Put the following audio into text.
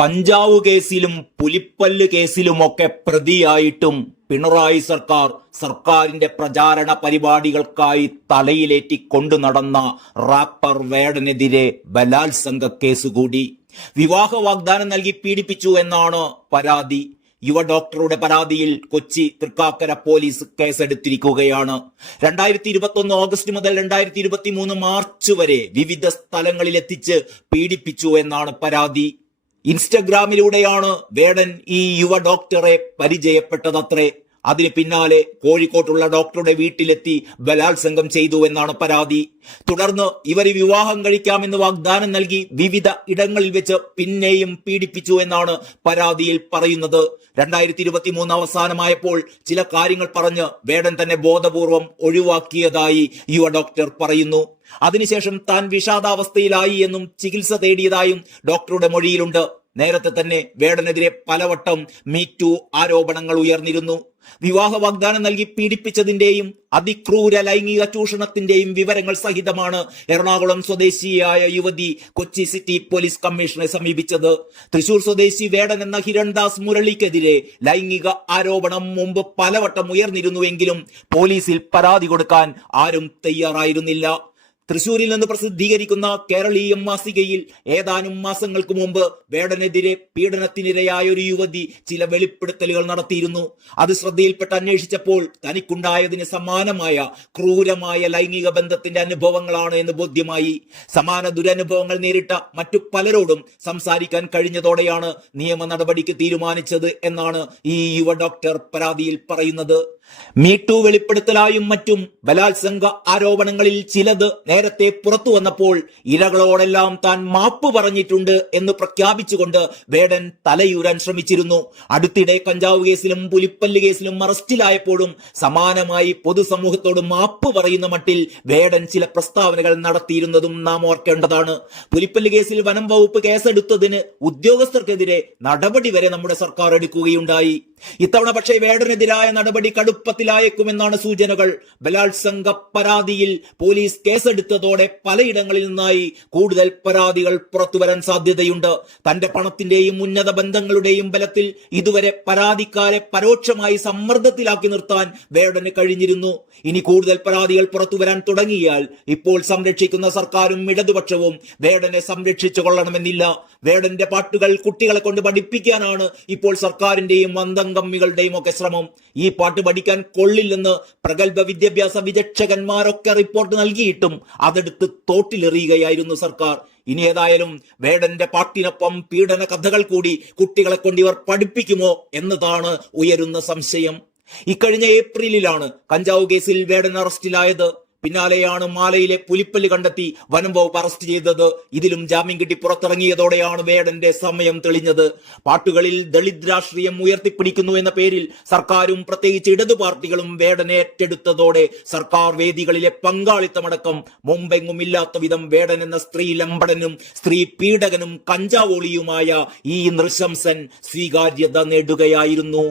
കഞ്ചാവ് കേസിലും പുലിപ്പല്ല് കേസിലുമൊക്കെ പ്രതിയായിട്ടും പിണറായി സർക്കാർ സർക്കാരിന്റെ പ്രചാരണ പരിപാടികൾക്കായി തലയിലേറ്റി കൊണ്ടു നടന്ന റാപ്പർ വേടനെതിരെ ബലാത്സംഗ കേസ് കൂടി. വിവാഹ വാഗ്ദാനം നൽകി പീഡിപ്പിച്ചു എന്നാണ് പരാതി. യുവ ഡോക്ടറുടെ പരാതിയിൽ കൊച്ചി തൃക്കാക്കര പോലീസ് കേസെടുത്തിരിക്കുകയാണ്. രണ്ടായിരത്തി ഇരുപത്തി ഒന്ന് ഓഗസ്റ്റ് മുതൽ രണ്ടായിരത്തി ഇരുപത്തി മൂന്ന് മാർച്ച് വരെ വിവിധ സ്ഥലങ്ങളിൽ എത്തിച്ച് പീഡിപ്പിച്ചു എന്നാണ് പരാതി. ഇൻസ്റ്റഗ്രാമിലൂടെയാണ് വേടൻ ഈ യുവ ഡോക്ടറെ പരിചയപ്പെട്ടതത്രേ. അതിന് പിന്നാലെ കോഴിക്കോട്ടുള്ള ഡോക്ടറുടെ വീട്ടിലെത്തി ബലാത്സംഗം ചെയ്തു എന്നാണ് പരാതി. തുടർന്ന് ഇവർ വിവാഹം കഴിക്കാമെന്ന് വാഗ്ദാനം നൽകി വിവിധ ഇടങ്ങളിൽ വെച്ച് പിന്നെയും പീഡിപ്പിച്ചു എന്നാണ് പരാതിയിൽ പറയുന്നത്. രണ്ടായിരത്തി ഇരുപത്തി മൂന്ന് അവസാനമായപ്പോൾ ചില കാര്യങ്ങൾ പറഞ്ഞ് വേടൻ തന്നെ ബോധപൂർവം ഒഴിവാക്കിയതായി യുവ ഡോക്ടർ പറയുന്നു. അതിനുശേഷം താൻ വിഷാദാവസ്ഥയിലായി എന്നും ചികിത്സ തേടിയതായും ഡോക്ടറുടെ മൊഴിയിലുണ്ട്. നേരത്തെ തന്നെ വേടനെതിരെ പലവട്ടം മീറ്റു ആരോപണങ്ങൾ ഉയർന്നിരുന്നു. വിവാഹ വാഗ്ദാനം നൽകി പീഡിപ്പിച്ചതിന്റെയും അതിക്രൂര ലൈംഗിക ചൂഷണത്തിന്റെയും വിവരങ്ങൾ സഹിതമാണ് എറണാകുളം സ്വദേശിയായ യുവതി കൊച്ചി സിറ്റി പോലീസ് കമ്മീഷനെ സമീപിച്ചത്. തൃശൂർ സ്വദേശി വേടൻ എന്ന ഹിരൺദാസ് മുരളിക്കെതിരെ ലൈംഗിക ആരോപണം മുമ്പ് പലവട്ടം ഉയർന്നിരുന്നുവെങ്കിലും പോലീസിൽ പരാതി കൊടുക്കാൻ ആരും തയ്യാറായിരുന്നില്ല. തൃശൂരിൽ നിന്ന് പ്രസിദ്ധീകരിക്കുന്ന കേരളീയം മാസികയിൽ ഏതാനും മാസങ്ങൾക്ക് മുമ്പ് വേടനെതിരെ പീഡനത്തിനിരയായ ഒരു യുവതി ചില വെളിപ്പെടുത്തലുകൾ നടത്തിയിരുന്നു. അത് ശ്രദ്ധയിൽപ്പെട്ട് അന്വേഷിച്ചപ്പോൾ തനിക്കുണ്ടായതിന് സമാനമായ ക്രൂരമായ ലൈംഗിക ബന്ധത്തിന്റെ അനുഭവങ്ങളാണ് എന്ന് ബോധ്യമായി. സമാന ദുരനുഭവങ്ങൾ നേരിട്ട മറ്റു പലരോടും സംസാരിക്കാൻ കഴിഞ്ഞതോടെയാണ് നിയമ നടപടിക്ക് തീരുമാനിച്ചത് എന്നാണ് ഈ യുവ ഡോക്ടർ പരാതിയിൽ പറയുന്നത്. മീട്ടു വെളിപ്പെടുത്തലായും മറ്റും ബലാത്സംഗ ആരോപണങ്ങളിൽ ചിലത് നേരത്തെ പുറത്തു വന്നപ്പോൾ ഇരകളോടെല്ലാം താൻ മാപ്പ് പറഞ്ഞിട്ടുണ്ട് എന്ന് പ്രഖ്യാപിച്ചുകൊണ്ട് വേടൻ തലയൂരാൻ ശ്രമിച്ചിരുന്നു. അടുത്തിടെ കഞ്ചാവ് കേസിലും പുലിപ്പല്ല് കേസിലും അറസ്റ്റിലായപ്പോഴും സമാനമായി പൊതുസമൂഹത്തോട് മാപ്പ് പറയുന്ന മട്ടിൽ വേടൻ ചില പ്രസ്താവനകൾ നടത്തിയിരുന്നതും നാം ഓർക്കേണ്ടതാണ്. പുലിപ്പല്ല് കേസിൽ വനം വകുപ്പ് കേസെടുത്തതിന് ഉദ്യോഗസ്ഥർക്കെതിരെ നടപടി വരെ നമ്മുടെ സർക്കാർ എടുക്കുകയുണ്ടായി. ഇത്തവണ പക്ഷേ വേടനെതിരായ നടപടി കടുപ്പത്തിലായേക്കുമെന്നാണ് സൂചനകൾ. ബലാത്സംഗ പരാതിയിൽ പോലീസ് കേസെടുത്തതോടെ പലയിടങ്ങളിൽ നിന്നായി കൂടുതൽ പരാതികൾ പുറത്തുവരാൻ സാധ്യതയുണ്ട്. തന്റെ പണത്തിന്റെയും ഉന്നത ബന്ധങ്ങളുടെയും ബലത്തിൽ ഇതുവരെ പരാതിക്കാരെ പരോക്ഷമായി സമ്മർദ്ദത്തിലാക്കി നിർത്താൻ വേടന് കഴിഞ്ഞിരുന്നു. ഇനി കൂടുതൽ പരാതികൾ പുറത്തുവരാൻ തുടങ്ങിയാൽ ഇപ്പോൾ സംരക്ഷിക്കുന്ന സർക്കാരും ഇടതുപക്ഷവും വേടനെ സംരക്ഷിച്ചു കൊള്ളണമെന്നില്ല. വേടന്റെ പാട്ടുകൾ കുട്ടികളെ കൊണ്ട് പഠിപ്പിക്കാനാണ് ഇപ്പോൾ സർക്കാരിന്റെയും മന്ദംകമ്മികളുടെയും ഒക്കെ ശ്രമം. ഈ പാട്ട് പഠിക്കാൻ കൊള്ളില്ലെന്ന് പ്രഗത്ഭ വിദ്യാഭ്യാസ വിചക്ഷകന്മാരൊക്കെ റിപ്പോർട്ട് നൽകിയിട്ടും അതെടുത്ത് തോട്ടിലെറിയുകയായിരുന്നു സർക്കാർ. ഇനി ഏതായാലും വേടന്റെ പാട്ടിനൊപ്പം പീഡന കഥകൾ കൂടി കുട്ടികളെ കൊണ്ട് ഇവർ പഠിപ്പിക്കുമോ എന്നതാണ് ഉയരുന്ന സംശയം. ഇക്കഴിഞ്ഞ ഏപ്രിലിലാണ് കഞ്ചാവ് കേസിൽ വേടൻ അറസ്റ്റിലായത് പിന്നാലെയാണ് മാലയിലെ പുലിപ്പല്ല് കണ്ടെത്തി വനം വകുപ്പ് അറസ്റ്റ് ചെയ്തത്. ഇതിലും ജാമ്യം കിട്ടി പുറത്തിറങ്ങിയതോടെയാണ് വേടന്റെ സമയം തെളിഞ്ഞത്. പാട്ടുകളിൽ ദളിത് രാഷ്ട്രീയം ഉയർത്തിപ്പിടിക്കുന്നു എന്ന പേരിൽ സർക്കാരും പ്രത്യേകിച്ച് ഇടതു പാർട്ടികളും വേടനെ ഏറ്റെടുത്തതോടെ സർക്കാർ വേദികളിലെ പങ്കാളിത്തമടക്കം മുമ്പെങ്ങും ഇല്ലാത്ത വിധം വേടൻ എന്ന സ്ത്രീ ലംബടനും സ്ത്രീ പീഡകനും കഞ്ചാവോളിയുമായ ഈ നൃശംസൻ സ്വീകാര്യത നേടുകയായിരുന്നു.